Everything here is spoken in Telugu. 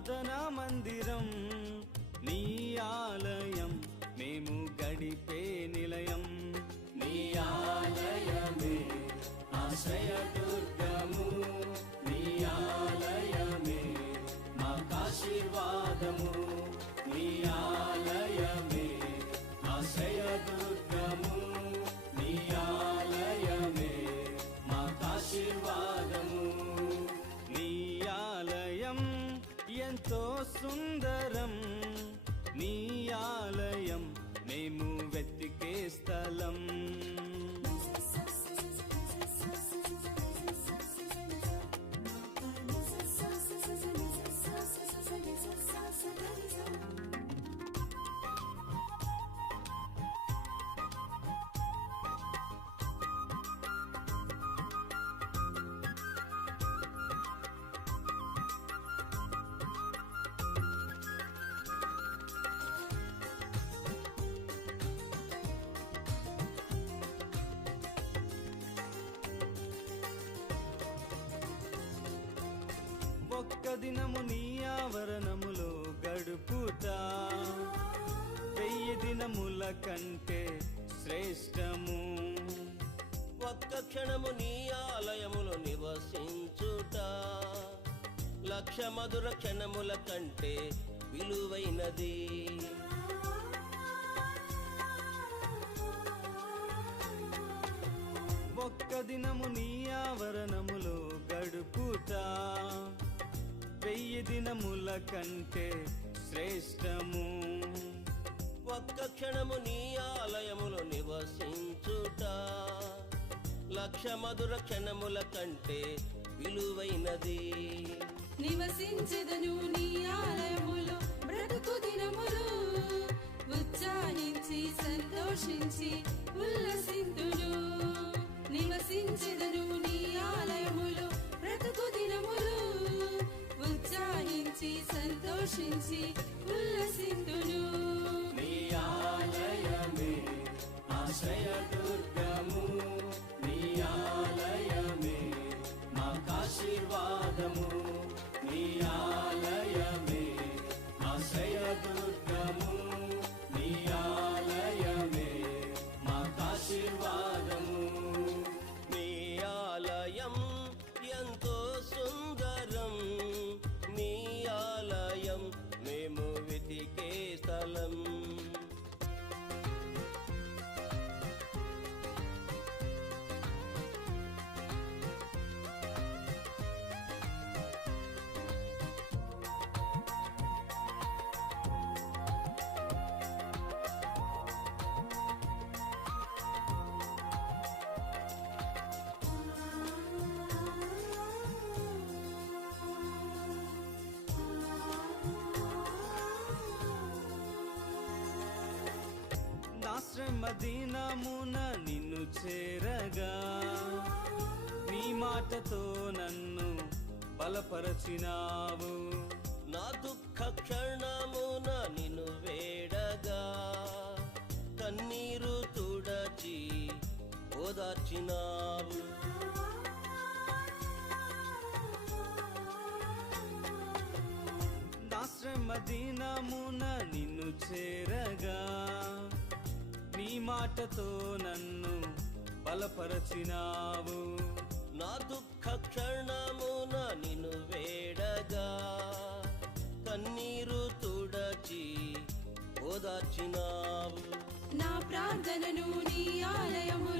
ప్రార్థనా మందిరం నీ ఆలయం మేము గడిపే నిలయం నీ ఆలయమే ఆశ్రయదుర్గము నీ ఆలయమే మాకాశీర్వాదము నీ ఆలయమే ఆశ్రయదుర్గము నీ ఆలయమే మాకాశీర్వాదము నీ ఆలయం ఎంతో సుందరం నీ ఆలయం మేము వెతికే స్థలం ఒక్క దినము నీ ఆవరణములో గడుపుతా 1000 దినముల కంటే శ్రేష్టము ఒక్క క్షణము నీ ఆలయములో నివసించుట 1,00,000 మధుర క్షణముల కంటే విలువైనది ఒక్క దినము నీ ఆవరణములో గడుపుతా 1000 దినముల కంటే శ్రేష్టము ఒక్క క్షణము నీ ఆలయములో నివసించుట 1,00,000 మధుర క్షణముల కంటే విలువైనది నివసించెదను నీ ఆలయములో బ్రతుకు దినములు ఉత్సాహించి సంతోషించి ఉల్లసింతును నివసించెదను నీ ఆలయములో బ్రతుకు దినములు ఉత్సాహించి సంతోషించి ఉల్లసింతును నీ ఆలయమే ఆశ్రయదుర్గము నీ ఆలయమే మాకాశీర్వాదము నీ ఆలయమే ఆశ్రయదుర్గము నీ ఆలయమే మాకాశీర్వాదము నీ ఆలయం ఎంతో సుందరం నీ ఆలయం మేము వెతికే స్థలం శ్రమ దినమున నిన్ను చేరగా నీ మాటతో నన్ను బలపరచినావు నా దుఃఖ క్షణమున నిన్ను వేడగా కన్నీరు తుడచి ఓదార్చినావు నా శ్రమ దినమున నిన్ను చేరగా నీ మాటతో నన్ను బలపరచినావు నా దుఃఖ క్షణమున నిన్ను వేడగా కన్నీరు తుడచి ఓదార్చినావు నా ప్రార్థనను నీ ఆలయములో